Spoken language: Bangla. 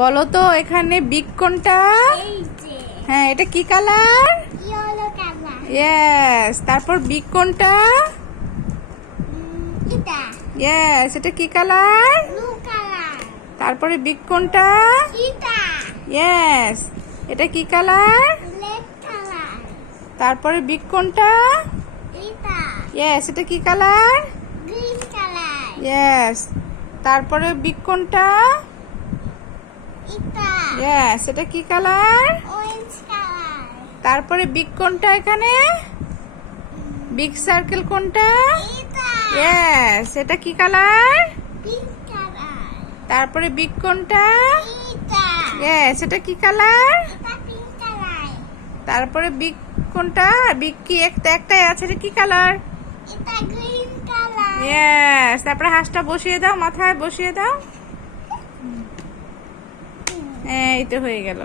বলো তো এখানে বিগ কোনটা? এই যে হ্যাঁ, এটা কি কালার? Yellow colour. ইয়েস। তারপর বিগ কোনটা? এটা ইয়েস, এটা কি কালার? Blue colour. তারপরে বিগ কোনটা? এটা ইয়েস, এটা কি কালার? Black colour. তারপরে বিগ কোনটা? এটা ইয়েস, এটা কি কালার? Green colour. ইয়েস। তারপরে বিগ কোনটা? এটা ইয়েস, এটা কি কালার? Orange colour. তারপরে বিগ কোনটা এখানে? বিগ সার্কেল কোনটা? এটা ইয়েস, এটা কি কালার? Pink colour. তারপরে বিগ কোনটা? এটা ইয়েস, এটা কি কালার? এটা পিঙ্ক কালার। তারপরে বিগ কোনটা? বিগ কি একটাই আছে, এটা কি কালার? এটা গ্রিন কালার। ইয়েস। তারপরে হাঁসটা বসিয়ে দাও, মাথায় বসিয়ে দাও। এই তো হয়ে গেল।